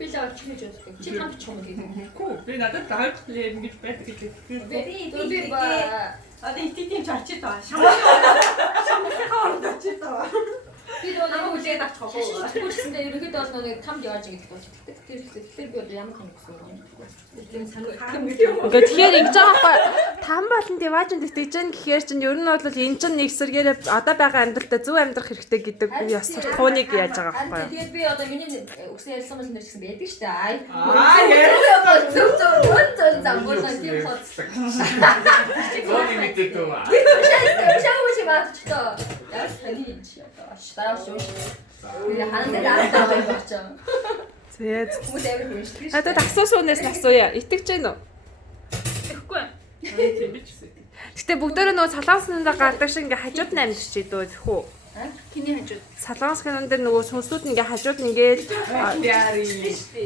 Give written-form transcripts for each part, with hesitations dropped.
Би л орчих гэж боддог. Чи хамт ч юм гээд. Хүү, би надад дааж лээ ингэж байдаг гэдэг. Би ба одоо итийн чарчид байгаа. Шамхахаа оронд очиж байгаа. би нөгөө үлээд авчих хоо. Тэгвэл ерөнхийдөө бол нэг тамд явааж байгаа гэдэг болчихдаг. Тэгэхээр би бол ямар хань гэсэн юм. Тийм санаа. Ингээд тэгэхээр ингэж байгаа байхгүй. Там болон диваажин тэтгэж гэн гэхээр чинь ер нь бол энэ чинь нэг эсэргээрээ одоо байгаа амьдралдаа зөв амьдрах хэрэгтэй гэдэг ёс суртахууныг яаж байгаа байхгүй. Тэгээд би одоо миний үгсэн ярьсан бол нэр гэсэн байдаг шүү дээ. Яа. Зөв замбуулсан тийм хот. Зооны мэдээ төө. Шаавч баачтаа. Яс таны энэ дараач юу. Би ханаа дараа болчихоо. Тэгээд Хүмүүс амар хүншдэг. надад асууснаас асууя. Итгэж гэнэ үү? Тэгэхгүй. Тийм биш үү? Гэтэ бүгдөө нөгөө солонгосноо гардаг шиг ингээ хажууд нь амьдч идөө тэхүү. Тэний хажууд. Солонгос кинон дээр нөгөө сүнслүүд ингээ хажууд ингээд Яари.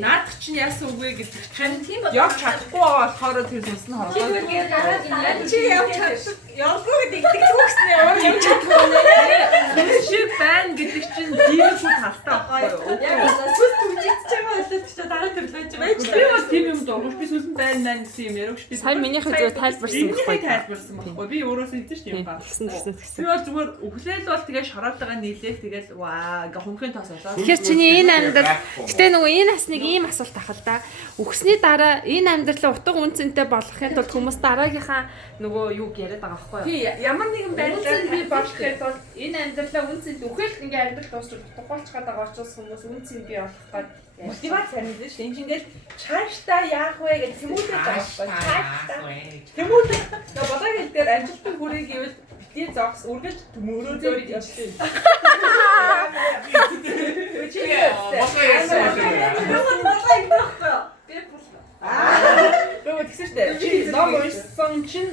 Наадах чинь яасан үгүй гэдэг чинь Тийм бол явж чадахгүй байгаа болохоор тэр сүнс нь хорлоо. Чи явж чадсан. Явгүй гэдэг төгснээ өөр явж чадгүй нэ. Чи байна гэдэг чинь диймгүй талтай байхгүй юу? Яг сүс түжиж чагаа болоод чи дараа төрлөөж байж. Би бас тийм юм дургуш би сүнсэн байна гэсэн юм яригч би. сайн минийхээ зөв тайлбарсан байхгүй. байхгүй. Тайлбарсан байхгүй. Би өөрөөсөө хэлсэн шүү дээ юм ба. Би бол зүгээр өглөөл бол тэгээ шороотойгоо нийлээл тэгэл ваа ингээ хөнгөн тос болоо. Тэгэхээр чиний энэ амьдрал гэтээ нөгөө энэ хасныг ийм асуулт ахал та. Үхсний дараа энэ амьдралаа утга үнцэнтэй болгохын тулд хүмүүс дараагийнхаа нөгөө юуг яриад байгаа байхгүй юу? Тий ямар нэгэн байдлаар Би болгохын тулд энэ амьдралаа үнцэнд үхэл ингээ амьдрал дуусчих утга болчиход байгаа учраас хүмүүс үнцэнд бий болох гэдэг. мотивац харагдаж шүү. Энд ингээд чааштай яах вэ гэж тэмүүлээд байгаа байхгүй. Тэмүүлээд нөгөө бодог хэл дээр амжилтын хүрээ гэвэл битгий зогс үргэлж төмөрөөдөө явчихсан. Чи нөгөө тэгсэн шүү дээ. Чи ном уншсан чинь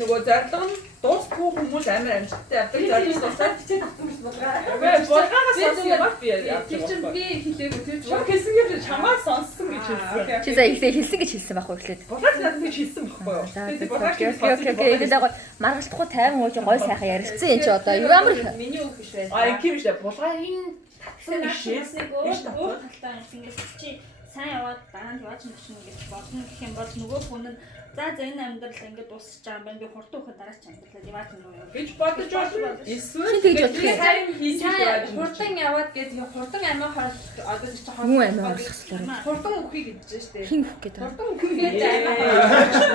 нөгөө зорилго нь дуусахгүй хүмүүс амар амжилттай авдаг зорилго тусаад чи татсан гэж болгоо. үгүй болгоогоос сонсон юм би яа. Тэр чинь би хэлээгүй тэр чинь. Чамд хэлсэн юм чамаа сонссон гэж хэлсэн. Чи за ихлэ хэлсэн гэж хэлсэн байхгүй ихлээд. Булаад надад гэж хэлсэн байхгүй юу? Тэгээд булаад Окей. Тэгээд маргалдахгүй тайван ууж гой сайхан ярилцсан юм чи одоо ямар их Миний үг биш байх. А юм биш булгааны татсан ишээс өөр талтай ингэж чи сайн яваад дараа нь яваач юм чинь гэж болно гэх юм бол нөгөө хүн нь за энэ амьдрал ингэж дуусчих байгаа юм байна. Би хурдан ухад дараа ч амьдрал яваач юм руу гэж бодож байна. Эсвэл чи тэгж бодох юм. сайн хийж байгаа юм. Хурдан яваад гэдэг хурдан амиа хол одоо чи Муу амиа хорлох хэрэгтэй. хурдан үхий гэж байна шүү дээ. Хин хөх гэдэг. Хурдан үхий гэдэг амиа.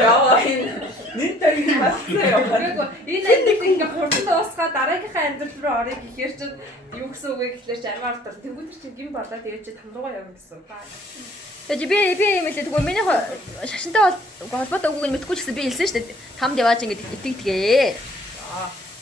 Яа энэ нэг тань басна яа. Энэ амьдрал ингээ хурдан дуусгаад дараагийнхаа амьдрал руу орё гэхээр чинь юу гэсэн үг вэ гэхлээр чи амиа ортол тэгвэл чи гин болоо тэгээд чи тамруугаа явна гэсэн. Тэгээд би юм хэлээ тэгвэл миний шашинтай холбоотой үгийг мэдгүй ч гэсэн би хэлсэн шүү дээ. Тамд яваач ингэж итгэдгээ.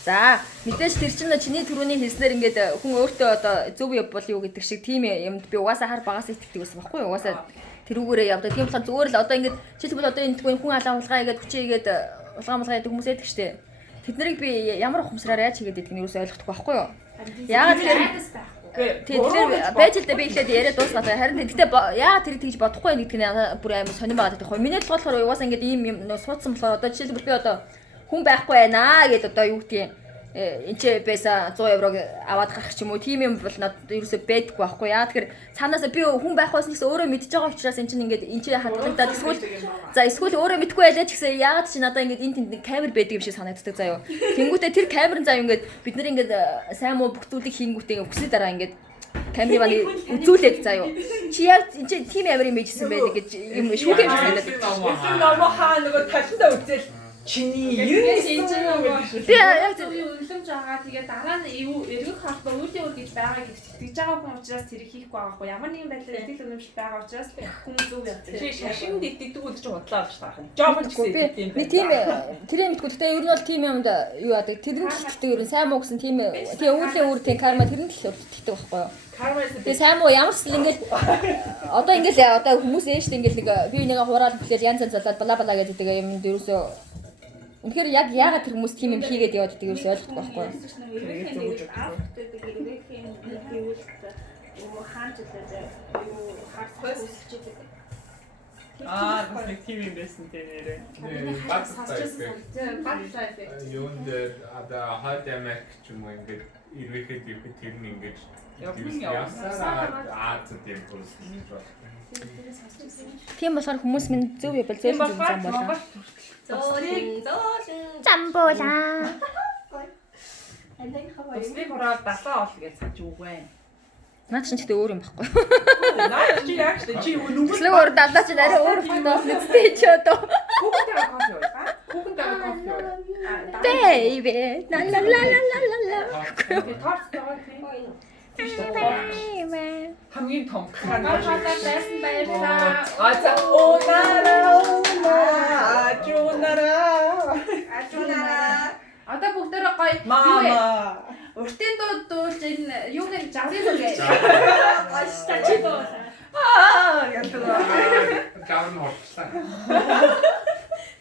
За мэдээж тэр чинь чиний түрүүний хэлснээр ингээд хүн өөртөө одоо зөв яв бол юу гэдэг шиг тийм юмд би угаасаа хар багаас итгэдэг байсан байхгүй юу? Угаасаа тэрүүгээрээ явдаг. Тийм болохоор зүгээр л одоо ингээд жишээлбэл одоо энэ хүн алаа улгаа игээд хүчээгээд улгаан яадаг хүмүүс байдаг шүү дээ. Тэд нарыг би ямар ухамсараар яаж хийгээд идэх нь юу ойлгохгүй байхгүй юу? Яагаад тэгэхээр байж л да би ихлээд яриад дуусгаад харин тэгтээ яа тэр тэгж бодохгүй гэдэг нь бүр амар сонирм байгаа гэдэг. Миний л болохоор угаасаа ингээд ийм юм суудсан болохоор одоо жишээлбэл би одоо хүн байхгүй байна гэдээ одоо юу гэдгийг энэ ч байсаа 100 еврог аваад гарах ч юм уу тийм юм бол надад ерөөсөй байдаггүй байхгүй яа тэгэхээр цаанаас би хүн байх байсан гэсэн өөрөө мэдж байгаа учраас эн чинь ингээд энэ ч хадгалагдаад эсвэл өөрөө мэдгүй байлаа ч гэсэн яагаад чи надад ингээд энэ тэнд камер байдаг юм шиг санагддаг заяа тэнгүүтээ тэр камерын заяа ингээд бид нар ингээд сайн муу бүх зүйлийг хийнгүүтээ өксөний дараа ингээд камерыг маань үзүүлээд заяа чи яг энэ тийм амар юм ээжсэн байдаг гэж юм шүүх юм шиг санагдаад номоо хаа нөгөө талентаа үзэл чиний Тэгээд 90 энэ чинь гэж Би яг зөвхөн үнэлэмж байгаа. Тэгээд дараа нь эргэх холбоо үйл явдал гэж байгаа гэж итгэж байгаа хүн учраас тэрийг хийхгүй байгаа хгүй. Ямар нэгэн байдлаар итгэл үнэмшил байгаа учраас хүн зөв явдаг. чи шашинд итгэдэг үл чи бодлоо авч таах юм. Жохон ч гэсэн би тийм тэрийн мэдгүй. Гэтэ ер нь бол тийм юмд юу яадаг. Тэрэн л итгэдэг ер нь сайн муу гэсэн тийм өвлийн үр тийм карма тэрэн л итгэдэг байхгүй юу? Тэгээ сайн муу ямар ч ингээл одоо ингээл одоо хүмүүс ээжтэй ингээл нэг би нэг хураал бүхлээр янз янз залаад бала бала гэдэг юм дөрөөсөө үнэхээр яг яагаад тэр хүмүүс тийм юм хийгээд яваад байдаг ерөөсөө ойлгохгүй байхгүй юу? бас нэг тийм юм байсан тийм нэрээ. Юунд одоо хойд Америк ч юм уу ингээд ирвэхэд тэр нь ингээд тийм хүмүүс. Тийм болохоор хүмүүс минь зөв явбал зөв зам болоо. Замбуулаа. Өсний хураад далаа ол гэж цааж үгүй. Наад чинь ч өөр юм байхгүй. Наад чи яг чи нүгэл Слөөр далаа чи арай өөр хүмүүс нэгтэй ч одоо. хүүхэндээ кофе уу? Хүүхэндээ кофе уу? Baby. La la la la la la. хамгийн том Баярлалаа байсан баярлалаа. Ача ажунара. Одоо бүгдээрээ гоё Мама. уртын дууд дуулж энэ юу гэх жаврын үгээ. Гаштай чи боо. Янтаа. Гавар нь хорчлаа.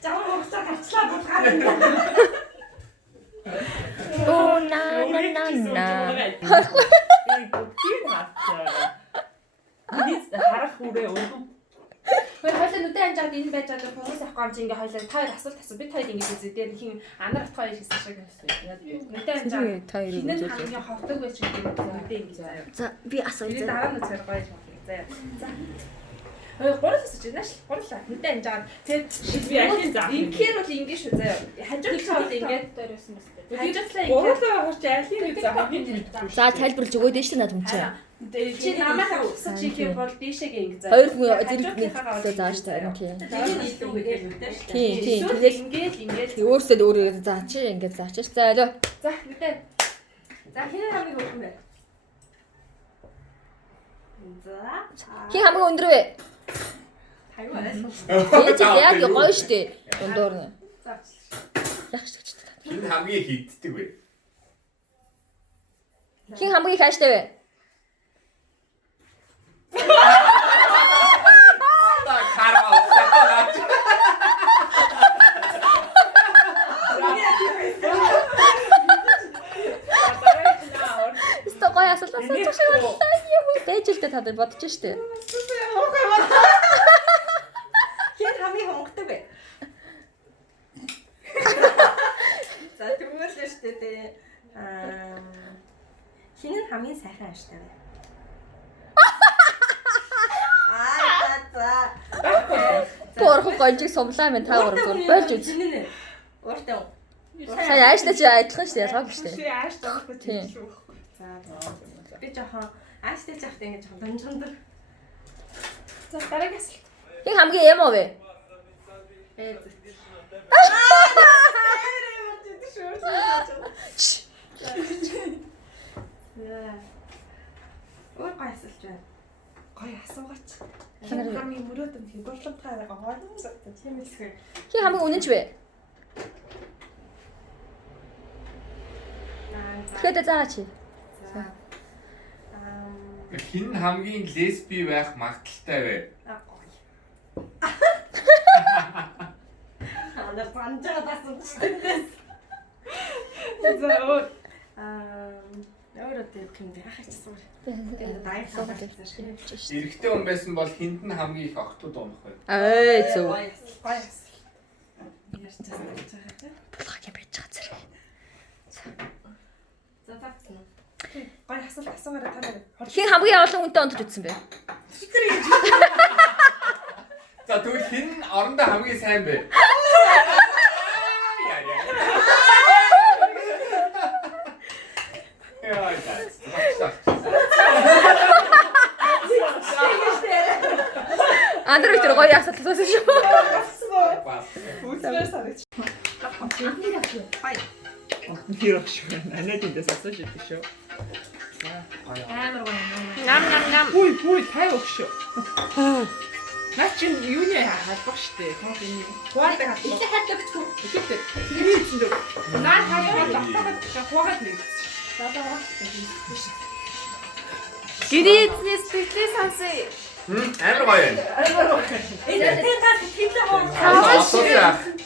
Жавар хугацаа тавчлаа булгаа. Оо на на на на. Тийм хатчаа. Бид харах үрээ өргөн. Хөөе хойлоо нүдэн анжаад энэ байж байгаа хүмүүс авах гомч ингээ хойлоо та хоёр асуулт асуу. Би та хоёр ингээ үзээ. Тэгээд хин анар бат хоёр гэсэн шиг байна. Нүдэн анжаад Та хоёр хинэн үзүүлээ. хамгийн ховдог байж байгаа нүдэн ингээ заяа. За би асуу. Энэ дараа нь үзэр гоё юм заяа. За. Хөөе гурал асууж байна ш. Гурлаа. Нүдэн анжаад тэгээд Би ахин заах. ингээр бол ингээ шүү заяа. Хажуудлаа бол ингээ дөрөөсөн мэт. хажуудлаа ингээ Гурлаа гарч айлын нэг заахын мэдгүй. За тайлбарлаж өгөөд нь шүү над хүн чинь. чи намайхаа өгсөн чи хийх бол дийшээгээ ингээ заяа. Хоёр хүн зэрэг нэг төлөө зааж таарна тийм. Тийм. Тэгээд ингээ Өөрсдөө өөрөө заа чи ингээд заачаач. За алё. за нүдэн. За хинэн хамгийн хөрхөн бэ? Хин хамгийн өндөр вэ? Энэ чи яг гоё штэ. Дундуур нь. Яг ч гэж. Хин хамгийн хийддэг вэ? Хин хамгийн хааштай вэ? Та карма сатанаач. Өстө гоё асуулт асууж байна. Юу байж л та нар бодож штэ. Хэн хамгийн хонготой бэ? За тэгвэл л шүү дээ. Хин нь хамгийн сайхан ааштай вэ? За. Төрхөн гонжиг сумлаа минь та гурав зүгээр болж үз. Ууртай. Сая ааштай чи адилхан штэ ялгаагүй штэ. Чи ааш таахгүй тийм шүү. За. Би жоохон ааштай жахтай ингэ жоохон донжондор. За дараагийн асуулт. Хин хамгийн эмо вэ? Өөр гоё асуулт байна. Гоё асуугач. Хинэр вэ? Хамгийн мөрөөдөм хин гурлантайгаа гоолсон тийм элсгээ. Хин хамгийн үнэнч вэ? Тэгэхэд заагач. За. Хин хамгийн лесби байх магадaltaй вэ? Ана панчаа тасан шүү. За өөр Өөрөө тийм юм яах гэж суур. Тэгээд Дайв суугаад Эрэгтэй хүн байсан бол хинд нь хамгийн их охтууд унах вэ? зөв. гоё асуулт. Яаж ч асууж байгаа тийм. Булгах юм байж байгаа зэрэг. За тагцсан. гоё асуулт асуугаарай та нар. Хин хамгийн олон хүнтэй онтож үзсэн бэ? За тэгвэл хин орондоо хамгийн сайн бэ? Яа, Андрей тэр гоё асуулт асуусан шүү. Үзлээ санаач. Нэр шүү. Анадиндээс асууж идэв шүү. Амар гоё юм. Ням ням ням. Хүй 50 өгшөө. Наа чи юуны халбах штэ. Хуаадаг халбах. Илүү хайдаг ч юм. Ихдээ. Тэрний чинь дөр. Наа халбах давтахад хуаагаад хэрэгсэн. Гэрээ эзнээс сэтгэлээ сонсъё. Амар гоё юм. Энэ тэнцээ сэтгэлээ хоо.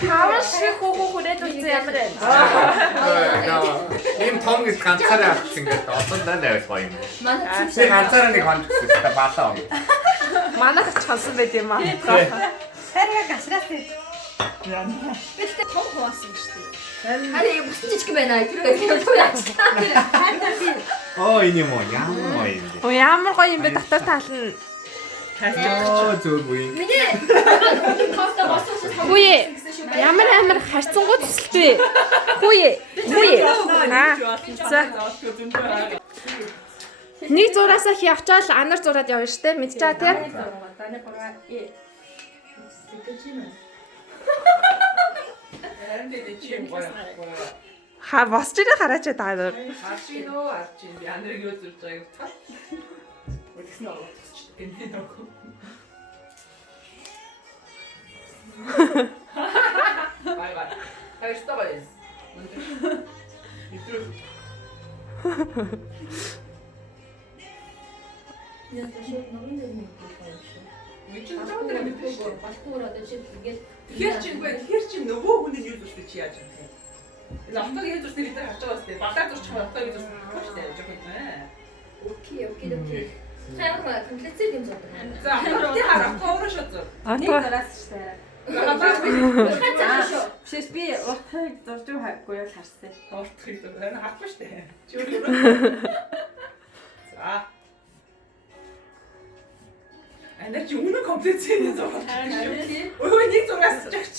Таван шиг хөөхөө хүрээд үзсэн ямар байна. Ийм том гэж ганцаараа авчих ингээд одондоо навс гоё юм. Манай Би ганцаараа нэг хоног гэсэн балаа. Манайх ч хонсон байт юм аа. Харин гашраас тийм. Гэхдээ том хуваасан шүү дээ. харин бүс жижиг байна. Тэр яач. Оо энэ юм уу? Ямар гоё юм бэ? Оо ямар гоё юм бэ дотор тал нь. Оо зөв үе. Миний тоостой босоос Хүүе. Ямар амар харцсангуй төсөлтэй. Хүүе. За. Нэг зураасаа явчаал анар зураад явна штэ. Мэдчихээ тий. Ха босч ирээ хараач та нар. Арчин нөө арчин. Би анарыг юу зурж байгааг та. Үгсэн оруулчихчих гэнэ нөө. Бай бай. Хайр стогоо. Итрүү. Я даже номер не помню. Мичэн чамдраа мэдэн шүү. Балкуур одоо чи ингээд Тэгэхээр чи нөгөө хүний юу зүрхтэй чи яаж юм бэ? Энэ автог яаж зүрхтэй бид нар харж байгаа сте. Балаа зүрх автог юу зүрх шүү дээ. Жохот нэ. окей. Хайр комплексээр юм зурдаг. За автогти харах тоороо шууд зүр. Нэг зараас штэ. Бишээс би уртыг зурж байгаагүй яг харсан. Уртыг зүр. Энэ харахгүй штэ. Чи юу? За. Ана чи үнэн комплекцээр зурдаг шүү. Өө нэг зураас чагч.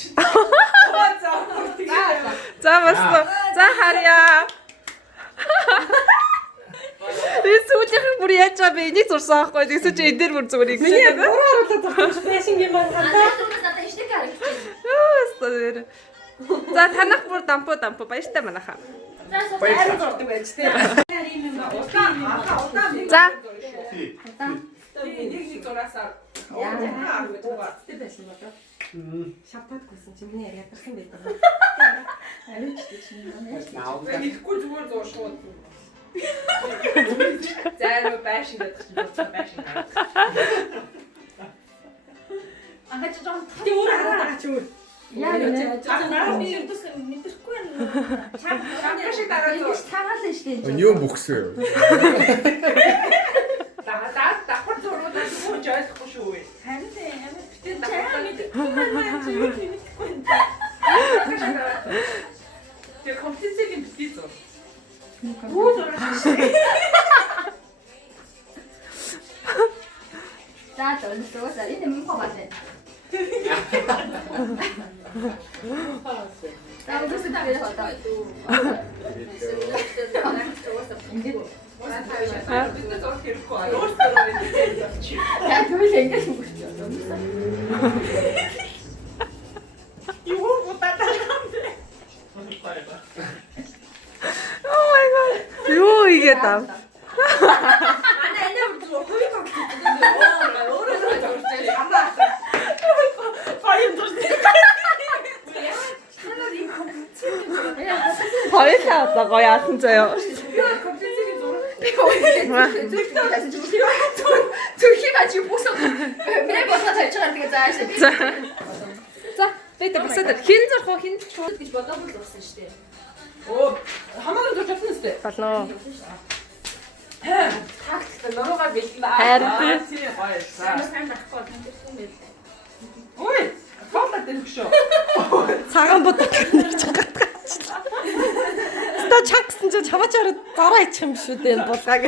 За бас. За харьяа. Би сүүлийнх бүр яаж байгаа бэ? Энийг зурсан аахгүй. Тэгсэн чи энэ дээр бүр зүгээр ингэж Миний буруу харуулаад зурчих байсан юм байна. надад иштэй харагдчих. Ёо. За танах бүр дампуу баяртай манайхаа. Хайр зурдаг байж тээ. За. Нэг зураасаа яа гэж байгаа. Тэ байсан ба. Шавтаад гүйсэн чи миний яриа гарсан байдаг. Арич чинь нэ. Ихгүй зүгээр зур шууд. Зайр байшин гэдэг чинь байшин. Анхаач жоо. Тэ өөр хараа ч өөр. Яа нэ. Чамаа би юус мэдрэхгүй байна. Чамаа шиг дараа зур. Цагаалсан шүү дээ. Юу бүхсөө? Давхар зурууд юу жаахгүй шүү. Харин амар Тэ чамаа давхар мэдрэхгүй байна. Чи юу мэдрэхгүй байна. Тэ комплекцийг бити зур. Юу зурах шүү. За дөрөвсөө энэ минь хаваатай. За үгүйс тавьж байгаа. Бид зур хэрэггүй. Өөртөө энэ чи. За тэгвэл ингэж үгүйс. Юу бодаа. Oh my god. Юу игээд ав. Манай энэ зур хувийн комплекс гэдэг. Өөрөө зурж байгаа. Хамаа. Баян зурж. Хоёулаа одоо гоё яасан заяа. Комплекцийг зур. Зүрхийг ачи босоо. Миний босоо тавьж байгаа тэгээ зааш. За бид босоод хин зурх уу хин Шууд гэж бодоогүй л урсан шүү дээ. Оо хамаагүй зурж авсан үстэй. болно. Тактик нуруугаа бэлдэн. Харин би. Тийм гоё. За. Сайн байхгүй мэдрэхгүй байна. Ой, фолдер дээр хөшөө. Цагаан бодох гэж гатгаач. Ста чагсан ч чамаач хараад зараа ичих юм шүү дээ энэ булгааг.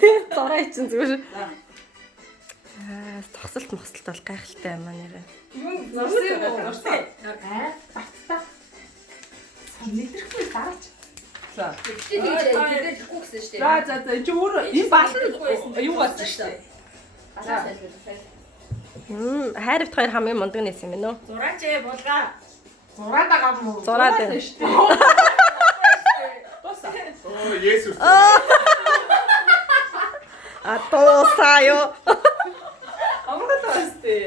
Тэ зараа ичин зүгээр. Зогсолт мосолт бол гайхалтай юм аа нэрээ. Нурстай. Мэдрэхгүй дараач. За. Чи тэгээд гүгсэн шүү дээ. За чи өөр энэ баасан юу болсон шүү дээ. Хайр бит хоёр хамгийн мундаг нэс юм байна уу? Зураач ээ булгаа. Зураад байгаа юм уу? Зураад байна. шүү дээ. Тусаа. Оо Есүс. А тоосаа ёо. Амраад байгаа шүү дээ.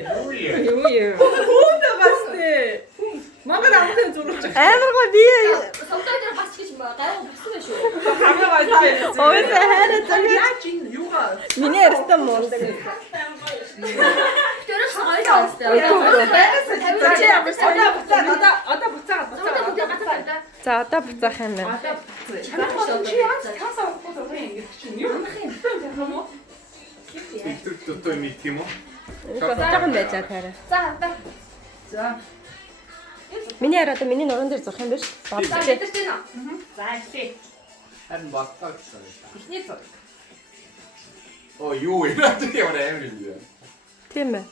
Юу юу. Хүүндээ бас дээ. Мангад амрын зурж байгаа. Амар гоо би Савтай дээр бас гэж юм байна. Гайваа болсон байх шүү. Хамгийн гоё дээ. Өөсөө хайраа зураг. Яаж энэ юугаа Миний ярьсан муундаг. Тэрээс гоё таастай. Чи ямар санаа одоо буцаагаад буцаагаад. За одоо буцаах юм байна. Чи яаж тасаа болохгүй ингэ чинь юу нах юм бэ? Фильтр дотоо мэд юм уу? Жоохон байжаа таараа. За одоо. За. Миний хараа одоо миний нуруунд дээр зурх юм биш. За Бодлоо. мэдэрч байна. За ихтэй. Харин баттаа гэсэн юм. Ихний зураг. Оо юу юм ямар амар юм. Тийм ээ.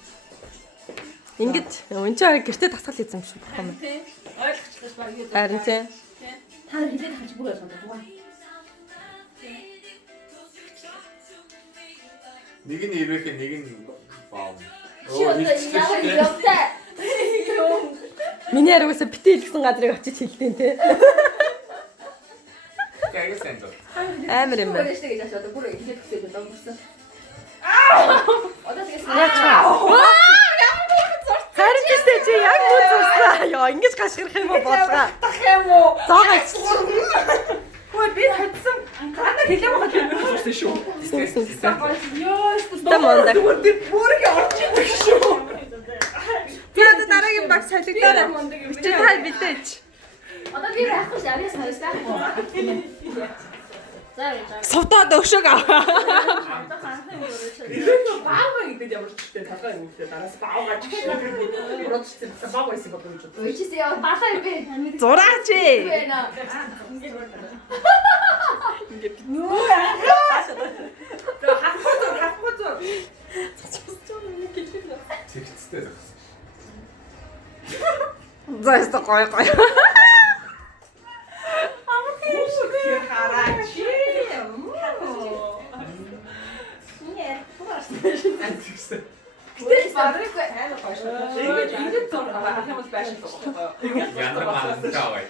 Ингэж энэ ч гэртээ тасгал хийсэн юм шиг болох юм. Тийм. Ойлгочихлоо баг юу. Харин тийм. Та хэлээд хаж бүр ойлгоод байгаа. Нэг нь ирэх нэг нь баав. Чи одоо яагаад явтай? Миний хараагаас битэл гэсэн газрыг очиж хэлдэг те. Тэгээс энэ. Амар юм байна. Бүр штэ гэж асууад бүр хэлээд өгсөн даа бүрсэн. Одоо тэгээс Харин тийм чи яг муу зурсан. Яа ингэж гашгирах юм уу бодлоо. Тах юм уу? Заагач. Хөөе би хатсан. Гадаа хэлэм байгаа юм байна шүү. Ёо, Таманда. бүрийг орж идэг шүү. Би одоо дараагийн баг солигдоод чи та мэдээч. одоо би яахгүй ш авьяас харьцаа. За яа. Сувтаад өгшөг аа. Баага гэдэг ямар ч ихтэй талгаа юм уу дараас баага ч гэсэн урдчсан баага байсан болов уу гэж. Өчигс яа баахаа юм бэ? Зураач ээ. Байна. Хахгүй зур. Цэгцтэй. Зайста гой гой. Хараач. Тэр барахгүй. Ингэж зур авах юм бол байшин тоо. Яндар маалтаа.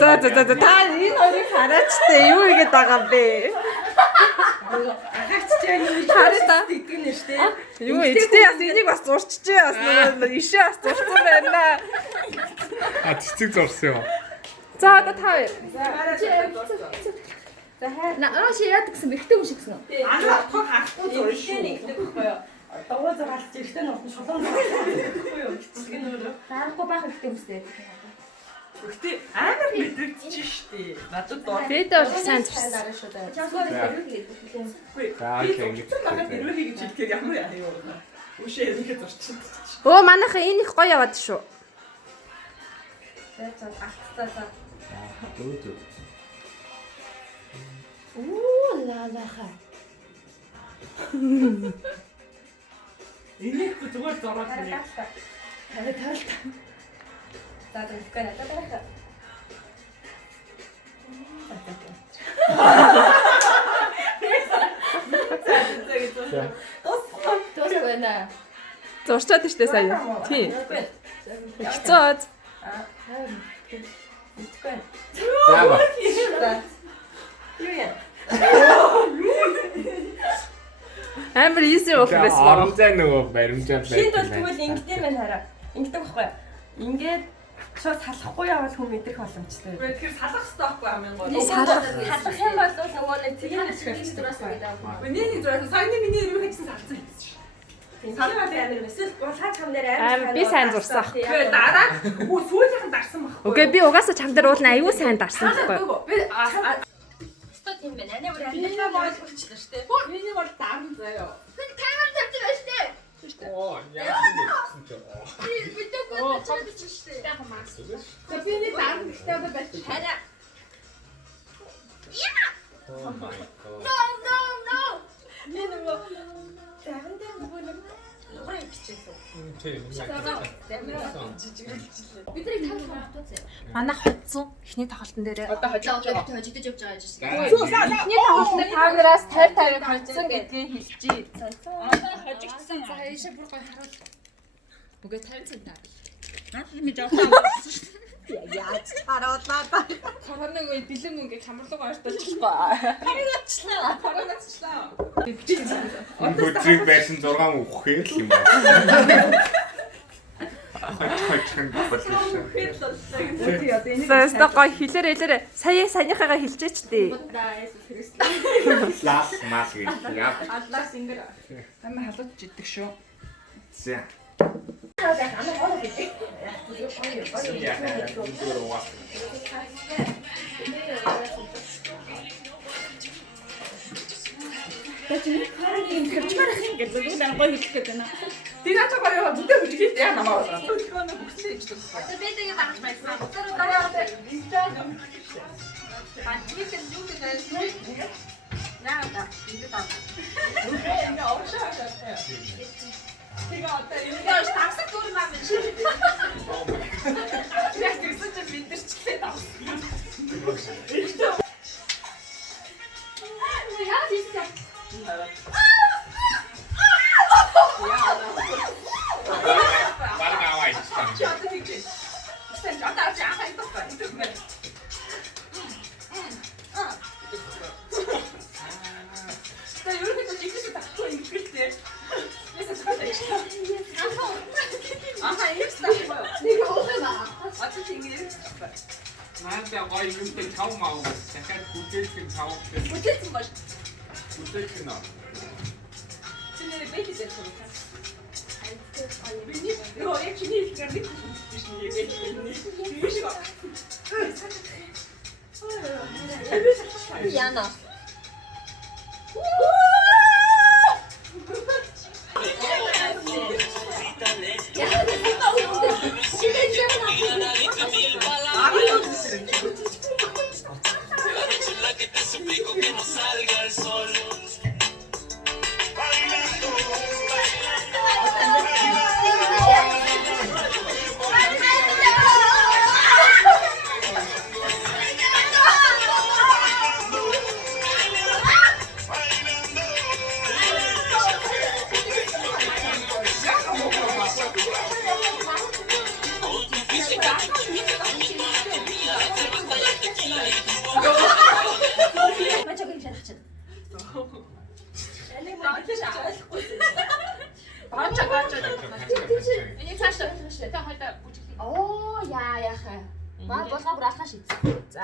За та энэ хоёрыг хараачтай юу игээд байгаа юм бэ? Хаач чи яг юм Хараа. гэдэг нэ штэ. Юу эцтэй бас энийг бас зурчжээ бас нөгөө ишээ бас зурсан байна. А цэцэг зурсан юм. За одоо та хоёр. Наа чи яад гэсэн бэрхтээ хүн шиг гэсэн. Анаа тоо хахгүй зур шүү. Дагуу зургалж ихтэй нь олон шулуун зурхгүй юу? Хэцэг нь өөрөө. Дарахгүй байх хэрэгтэй юмстэй. Гэхдээ амар мэдрэгдэж штэ. Надад доо. Бид бол сайн зурсан. Чамсгаар хэрэг хийгээд. Би зөвхөн багт ирвэ гэж хэлэхээр ямар яа юу. Үшээ ингэ зурчин. Өө манайха энэ их гоё яваад шүү. Оо ла ла ха. Энийг зүгээр зураад нэг. Таралта. За тэгвэл надад дараах. Тос байна. Зурчаад штэ сая. Тий. Хэцүү. Яава. Юу яа? Амар easy болох байсан баг. Оромжаа нөгөө баримжаа байх. Хинт бол тэгвэл ингэдэм байна хараа. Ингэдэг байхгүй. Ингээд шууд салахгүй явал хүн мэдрэх боломжтой. Тэгэхээр салах хэрэгтэй байхгүй хамгийн гол. Салах юм бол нөгөө нэг тийм Тэгээс дураас гэдэг. Миний зураг саяны миний юу хийсэн салцсан юм шүү. салбар амир эсвэл булхаа чам дээр Амар би сайн зурсан ах. Тэгээ дараа хүү сүүлийнхэн дарсан байхгүй. Үгүй би угаасаа чам дээр уулна аюу сайн дарсан байхгүй. Би Өстө тийм байна. Анаа бүр миний ойлгочихлоо шүү дээ. Миний бол дарна заяа. камер тавьж байна шүү дээ. Оо, яасан гэсэн ч. Видео гоо ч шүү дээ. За биний дарна гэхдээ одоо байж хараа. Oh my god. No. би нөгөө зарим дээр нөгөө нэг луурай бичээсэн. Тийм. Бидний тавьж байгаа. Манай хоцсон эхний тоглолтын дээр Одоо хожиж байгаа. Хожигдож явж байгаа юм шиг. эхний тоглолтын камераас 50 хоцсон гэдгийг хэлчихье. Одоо хожигдсан. За яшаа бүр гой харуул. Үгүй 50 центаар. Наад чи жоохон болсон шүү дээ. Яаж хараадлаа та. Коронавиг үед бэлэн мөнгө хамарлуугаар артуулчихлаа. Коронавчлаа. Өдрийг байсан 6 үхээ л юм байна. Саста гой хэлээрээ саяхаагаа хэлжээч дээ. Лас мас гэж яа. Адлаас ингэр. Амин халууч идэх шүү. За. Тэний харин хөвчмөр их ингэ зүгээр ангой хэлэх гээд байна. Тий наачаа барай бүдэ бүжиглээ яа намаа байна. Төлөвлөгөөнө бүгсээ ичдэг. Одоо бэдэгээ дагч байсан. Батчиг гэж юу гэдэг вэ? Яа та ингэ таа. Ингээ оршоо шатаа. Тэгээ одоо Яа таксаг дүүр маа биш. яг гэсэн чинь мэдэрчлээ таа. Яа тийсээ. Бараг аваа Чи ичсэн. одоо тэгж. Стэн одоо чи ахаа идэх байх. Идэх мэ. Та юу гэж чигээс тахгүй ингэхтэй. Яса цаашаа ичсэн. Ахаа ичсэн. Нэг хоолойна. Одоо тэгээс тахгүй. Наадаа гоё юмтэй чав маа. Дахиад хүлээлгэн чав. Бүтээсэн баш. Хүлээлгэн аа. Чиний бэйж дээр шүү. Биний нөө яг чиний хэлгээр нэг биш нэг бэйж дээр. Биш гоо. Яна. Мачагийн шалах чинь. Энийг цаашаа хэлчихлээ. Та хоёроо бүжиглээ. Оо яахаа. Маа болгоо бүр алхаа шийдсэн. За.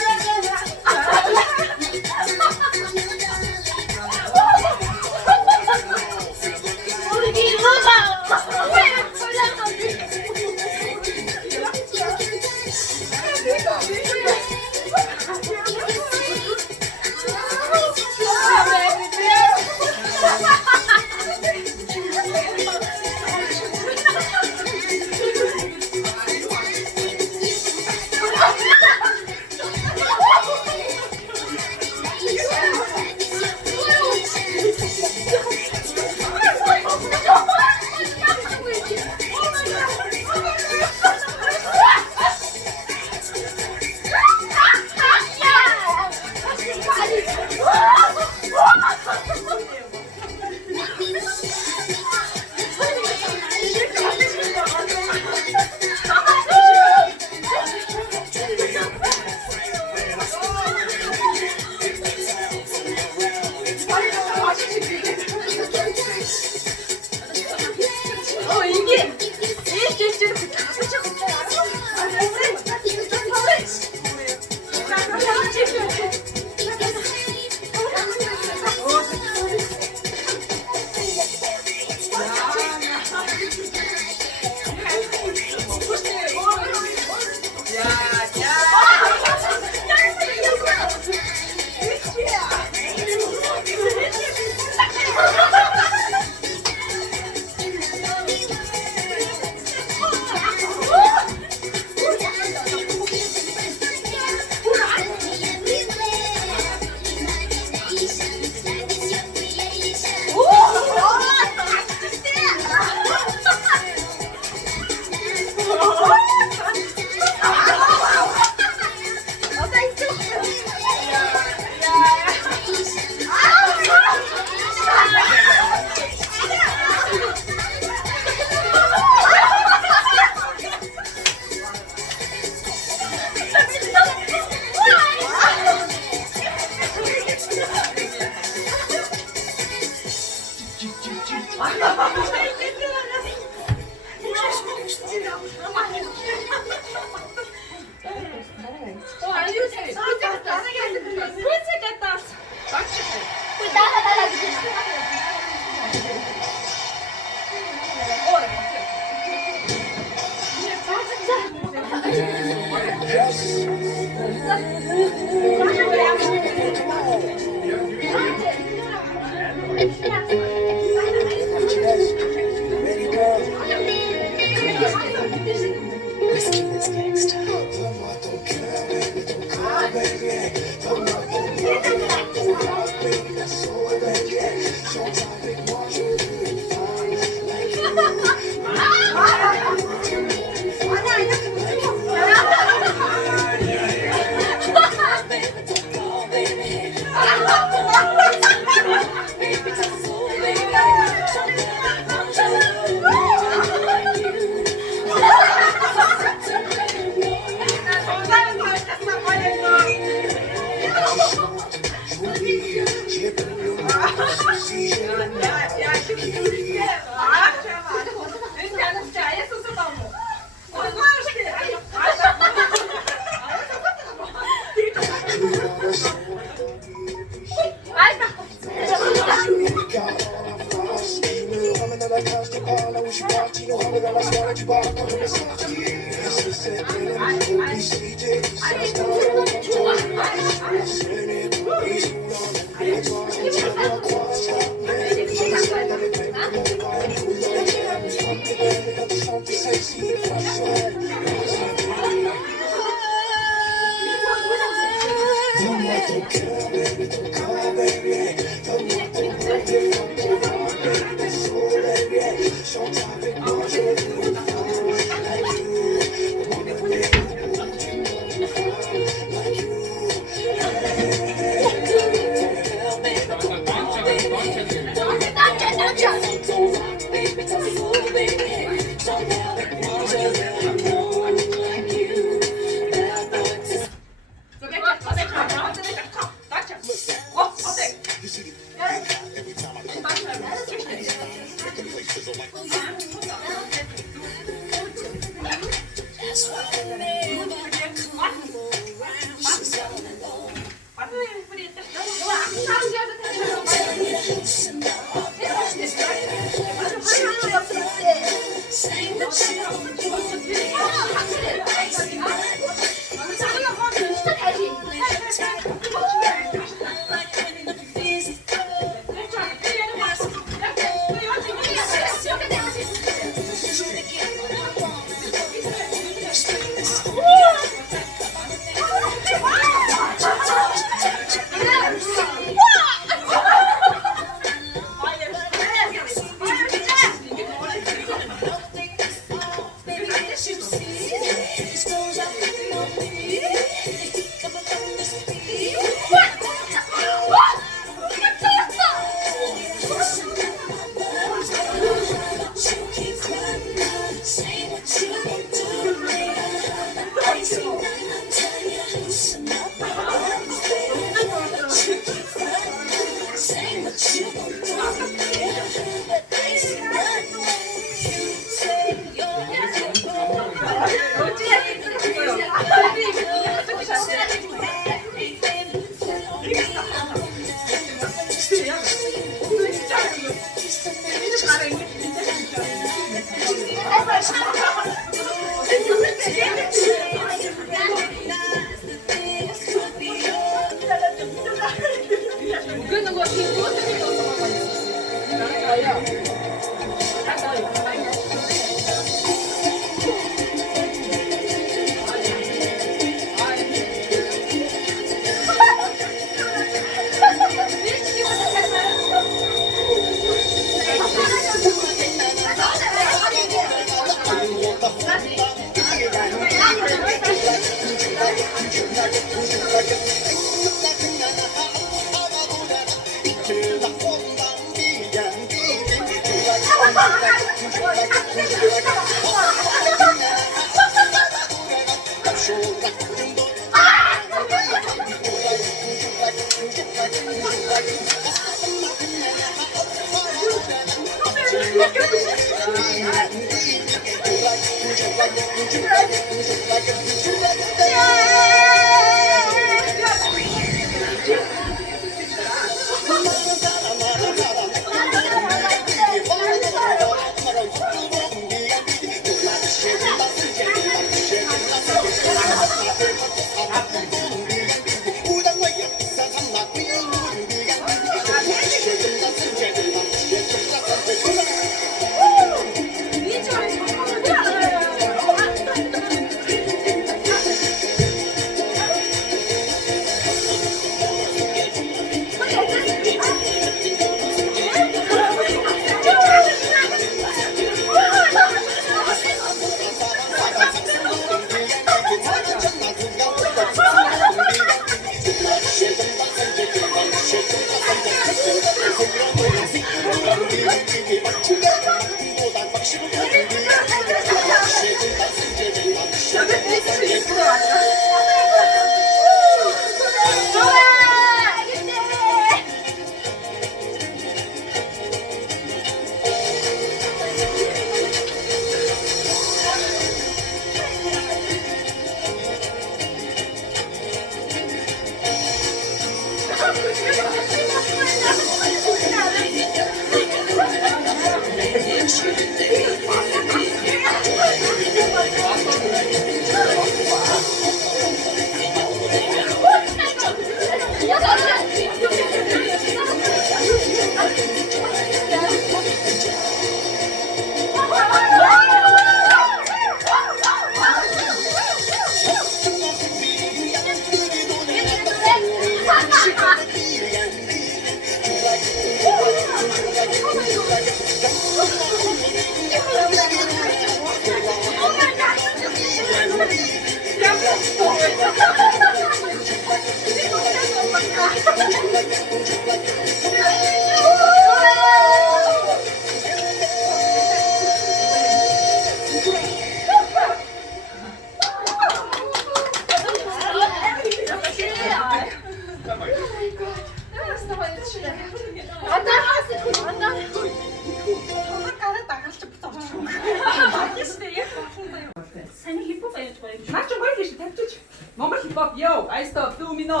Сайн хипхоп аяж гоё юм шиг. Наач гоё л шүү тавьчих. Монгол хипхоп ёо. I stop do me no.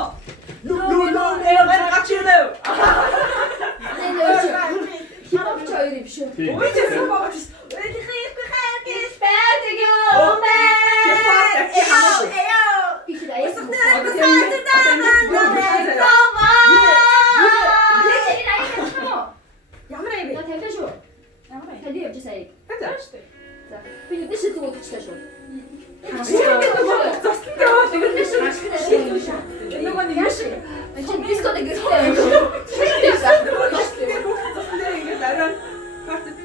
No. Эвэр гачилээ. Хипхоп ч хоёр юм шүү. Ой тийм бааш. Ямар аяг? Я тавьлаа шүү. Ямар аяг? Таны явж сая. Таа шүү. За. Би нэг шиг зүгөөдчихлээ шүү. Зослон яваа тэгэр Нэг шиг шийдвэр шаа. нөгөө нэг юм шиг. Энд дискод гэртэй юм шүү. Зослон ингээд арай хатдаг.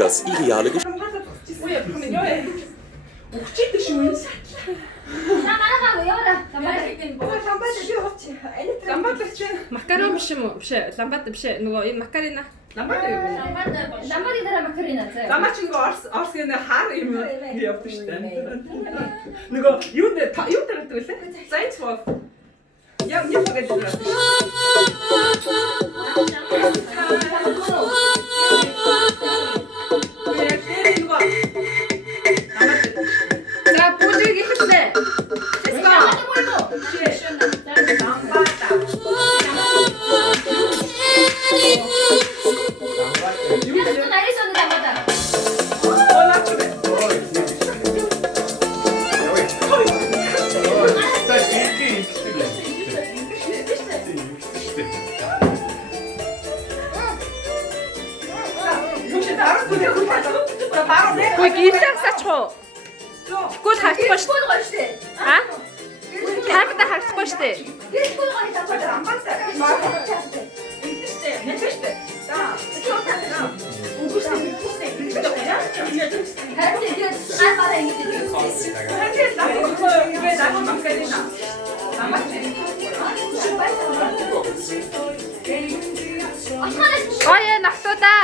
das ideale Geschenk. Өгчийдэг шүү энэ. На манайхаа яваа. Намайг Ламбад чинь Макарон биш юм уу? Биш ээ. Ламбад биш ээ. Нөгөө энэ макарина. ламбад юу вэ? ламбадын дараа макарина заа. Ламбад чинь орсгийн хар юм явдаг шүү дээ. Нөгөө юу дээр вэ? Science Wolf. Я не погоди. За бүжиг ихлээ. Гүй гисагсаач уу? Тэгвэл харахгүй шүү. Аа? Тагда харахгүй шүү дээ. Ой нахтуда.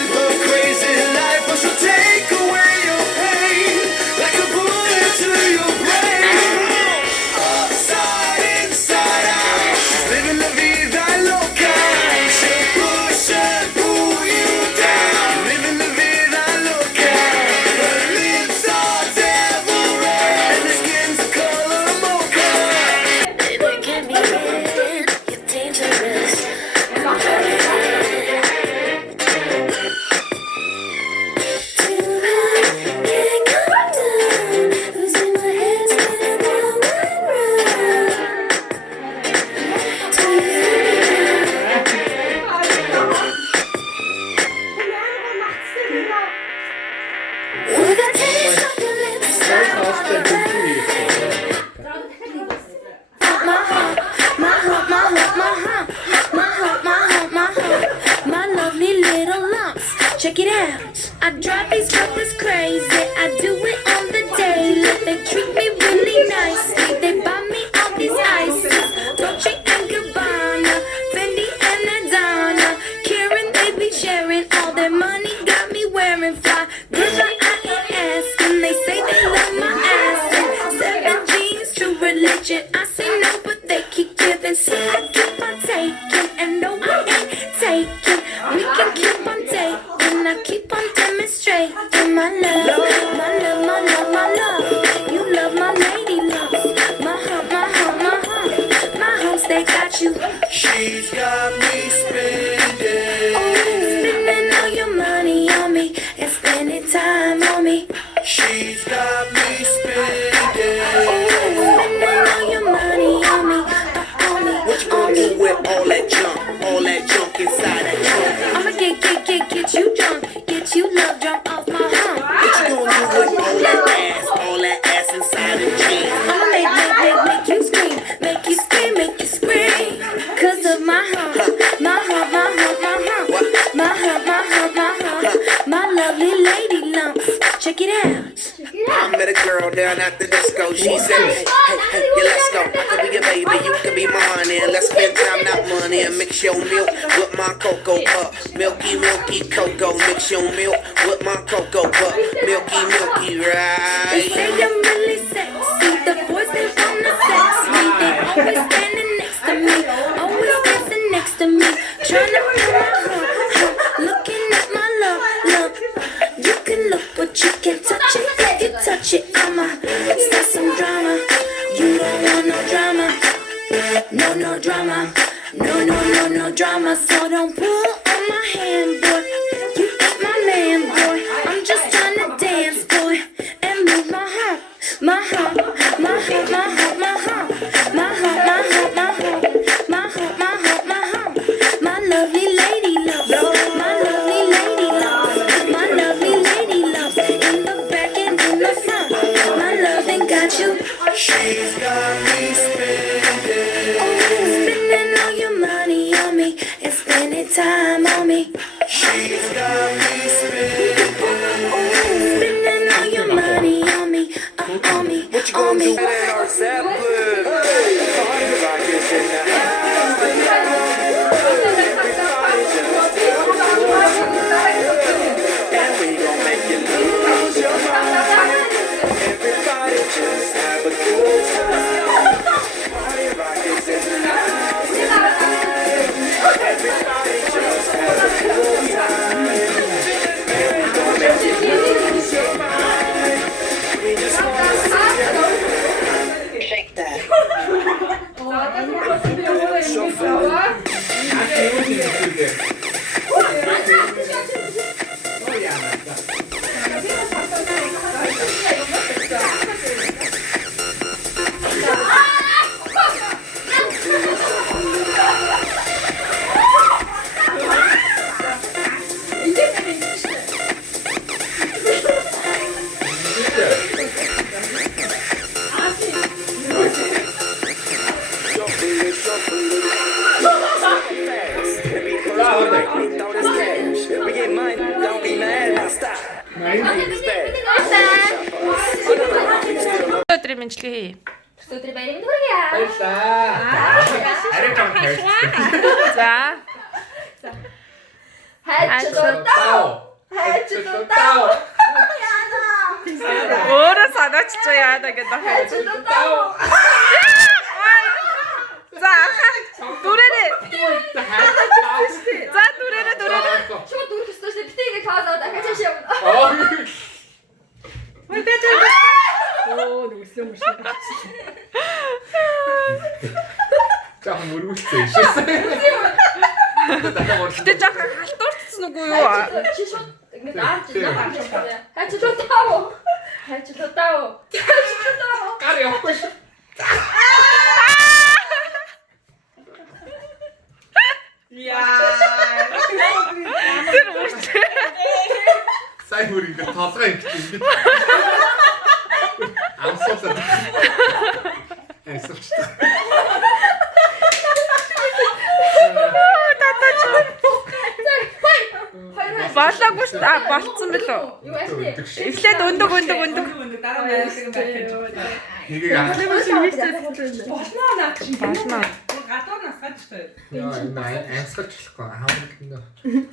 Crazy My lovely little lumps. Check it out. I drive these rappers crazy. I do it on the daily. They treat me really nicely. They buy me all these ices. Dolce and Gabbana, Fendi and Adana. Karen, they be sharing all their money. Got me wearing fly. Girls I ain't asking. They say they love my ass. 7 G's, true religion. I say no, but they keep giving. See, I keep on taking, and no, I ain't taking. We can keep on taking. I keep on demonstrating my love, my love, my love, my love. You love my lady loves. My hump, my hump, my hump. My humps, they got you. She's got me spending. Oh, spending all your money on me and spending time on me. She's got me spending. Oh, spending all your money on me, on me, What you gonna do with all that junk inside that trunk? I'ma get you drunk, get you love drunk off my hump. What you gonna do with all that ass inside the jeans? I'ma make you scream, make you scream, make you scream. 'Cause of my hump, my hump, my hump, my hump. My hump, my hump, my hump. My lovely lady lumps. Check it out. I met a girl down at the disco. She said, hey, yeah, let's go. I could be your baby, you could be my honey. And let's spend time, not money. And mix your milk with my cocoa pup. Milky, milky cocoa. Mix your milk with my cocoa pup. Milky, milky, They right? say I'm really sexy. The boys they wanna sex me. They always standing next to me, always dancing next to me, trying to feel my hump, looking at my love. You can look, but you can't touch it. If you touch it, I'ma start some drama. You don't want no drama, no drama, no drama. So don't pull on my hand, boy. You ain't my man, boy. I'm just trying to dance, boy, and move my hump, my hump, my hump, my hump, my hump, my hump, my hump, my hump, my hump, my hump, my hump. My lovely lady loves, my lovely lady loves, my lovely lady loves. In the back and in the front, my loving got you. She's got me spending. Oh, spending all your money on me and spending time on me. She's got me spending. Oh, spending all your money on me, on me, What you on gonna me. do with our Zeppelin? Party rockers in the house tonight. And we gon' make you lose your mind. Everybody just have a good time. Party rockers in the house tonight. Everybody just have a good time. And we gon' make you lose your mind. We just wanna see you shake that. We get money, don't be mad, now stop. Өдрийн мэндчилгээ хий. Өдөр баярын хүргэе. Баярлалаа. Арай том хайр. За. Хайчлаа. Өөрөө санаач яада гэдэг байна. За. Дүрээрээ. За дүрээрээ. Чуу дүүрх өстөөс битээгээ каалаа дахиад чааш явна. Оо, нүслэн мөшөө. Жаахан мөргүүлсэн шээсэн. Тэ жаахан халтуурцсан үгүй юу? Чи шууд ингэ даарч байна. Хайчлаа таа. Хайчлаа таа. Гар явахгүй шүү. Яа. Тэр үртэй. Сайн мөр ингэ толгой ингэ. Амсуулаад. Эсвч. Болоогүй шүү дээ. Болцсон билүү? Юу яасан бэ? Эхлээд өндөг. Дараа нь Нэгийг аа. болно наа чи. Болно. Гадуур насгаж шүү. Яа, амсгалчлахгүй. Хаамгал.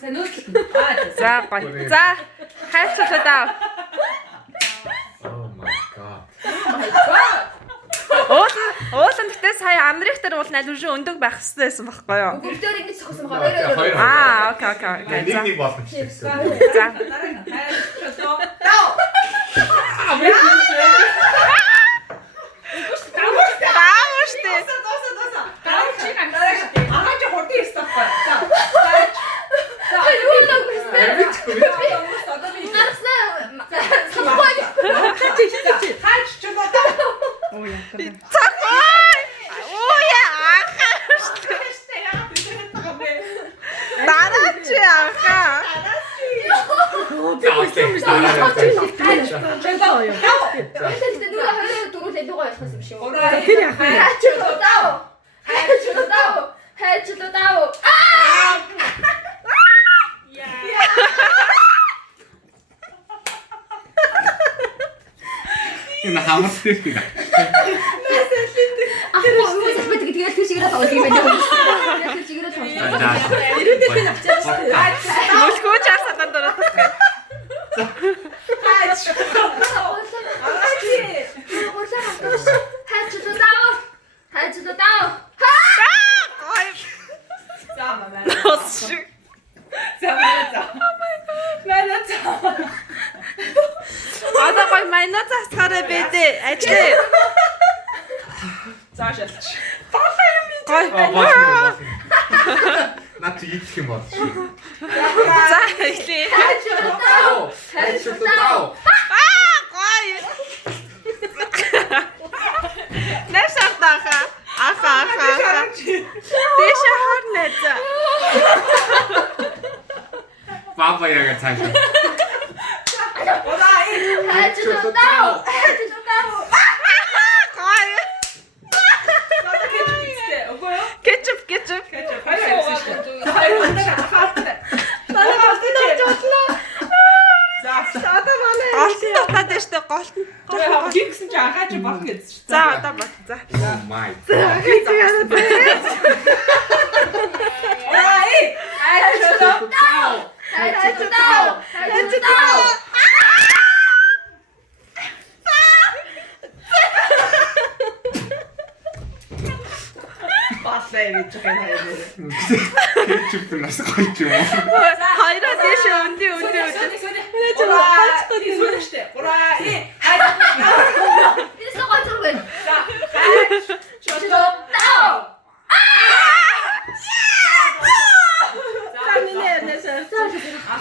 За нөөцөл. За гоё. За хайцлаа даа. Oh my god. Уулан гэхдээ сая Америк дээр уул найз шүү өндөг байх хэрэгтэй байсан байхгүй юу? Бүгдээр ингэж зохиосон байгаа. Хоёр. Окей. Нэг болно ч гэсэн. За. Дараа нь хайрцлаа. Даавштэй. Дараа чи агаач хурдан стоппа. За. Юу нэг үстэй. Одоо би Гарснаа. Сахой. хайч ч юм уу. Цахай. Ууя ахаа. Дараач ахаа. Тэд нүрэ хоёроо дөрүүлээ дугаа явах юм шиг. Тэр яах вэ? Хайчлаа. Энэ хамартай тийм. Тэгээд тэр чигээрээ тоглох юм байна. Тэр чигээрээ тоглох. Ирээдүйд би авчаач шүү. Мөлхөө чаасаад дөрөв. Хайч. Хайчлаа. За маа. Нос. За. Одоо гой майна засгаараа бэдэ. Ажлаа. За шалч. Гой. Наад чи идэх юм бол. За эхлэе. Хайчлаа. Гой. Нэшартаха. Аха. Дэш харна за. Баба яга цааш. Хайчлаа. Гой. Окей. Кетчуп. Голтон дотоод дээ штэ голтон. Гингсэн чи агаач баг гэж шүү. За одоо бат. За. Oh my. Баслаа гэж байна. Кетчуп нас гойч юм уу? Хоёроо дэш өндөй.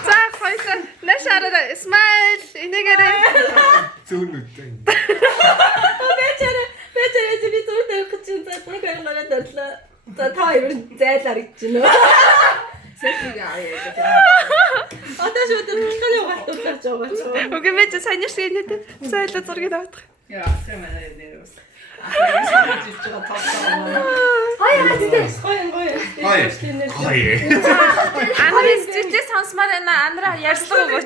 За хоёроо нэшараа смайл инегэрэ. Зүүнүүдтэй. За та хоёр зайлаар гэж байна. Сэхийг авъя. Одоо шууд бүхний угаалтуулж байгаа. Окей мэж саний шиг нэт. Зайлаа зургийг авах. Яа, сэмэнэ нэрс. Анрис чи сонсмаар байна. Анра ярьсан уу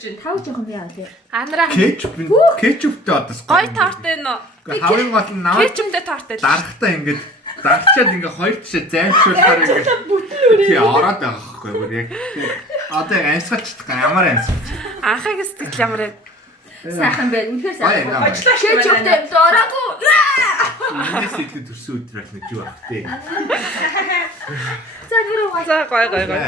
чи? Тав жоохон би авлаа. Анра Кетчуптэй одоо гой тортой нөө. хавын гол нь наваа Кетчуптэй тортой. дарахтаа ингээд дарчаад ингээ хоёр тишээ зайлшуулахаар ингээ тий ороод байгаа байхгүй юу яг одоо амьсгалчдаг ямар амьсгалч Анхаагийн сэтгэл ямар вэ? Сайхан байна. Үнэхээр сайхан. Очлаа Кетчуптэй дораагүй. Энэс ихэд төрсөн өдрөл нэг юу ах тий За нэр угаа. За гой.